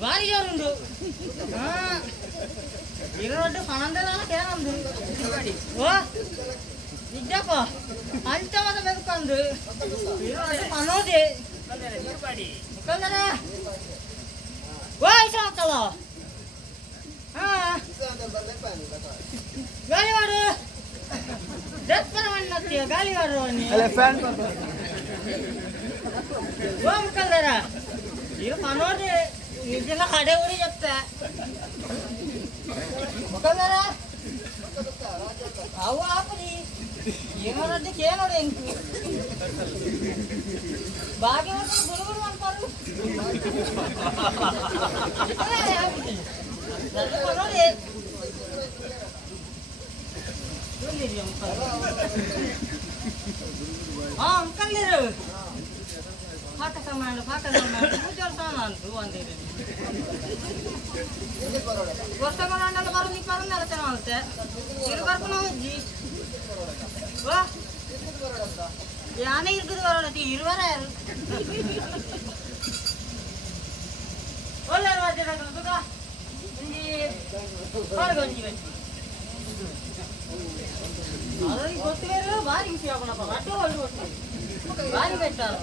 ಭಾರಿ ಜೋರುಂಡು ಈಗ ದೊಡ್ಡ ಪಣಂದೆಲ್ಲ ಕೇಳಂದು ಓ ನಿಜಪ್ಪ ಪಂಚಮದ ಬೆಂಕಂದು ಪನೋದೆ ಮುಖಂದರ ಓ ಸಾಕಲ್ಲ ಹಾ ಗಾಳಿ ಮಾಡು ದಪ್ಪನ ಮಣ್ಣತ್ತೀಯ ಗಾಳಿ ಮಾಡು ಓ ಮುಖಂದರ ಈಗ ಪನೋದೆ నిజంగా హడే ఊరి చెప్తా ముఖందరా అవు ఆపని ఏమనంటే కేనోడు ఇంకు బాగా గురుగురు అంటారు అంకల్ లేరు పాక సామాన్లు పూజలు సామాన్లు అంతే ವರ್ಷಗಳನ್ನೆಲ್ಲ ಬರೋ ನೀ ಬರೋದೆಲ್ಲ ಚೆನ್ನಾಗುತ್ತೆ ಇಲ್ಲಿ ಬರ್ಕೊಂಡು ಹೋಗಿ ಯಾನೇ ಇರ್ಕದು ಬರೋಣತಿ ಇರುವಾರ ಯಾರು ಒಳ್ಳೆ ಸುಖ ಅದ್ರಿಗೆ ಗೊತ್ತಿರೋ ಭಾರಿ ಖುಷಿ ಆಗೋಣಪ್ಪ ಅಟ್ಟು ಹೊಳ್ಳಿ ಭಾರಿ ಬೆಟ್ಟಾರ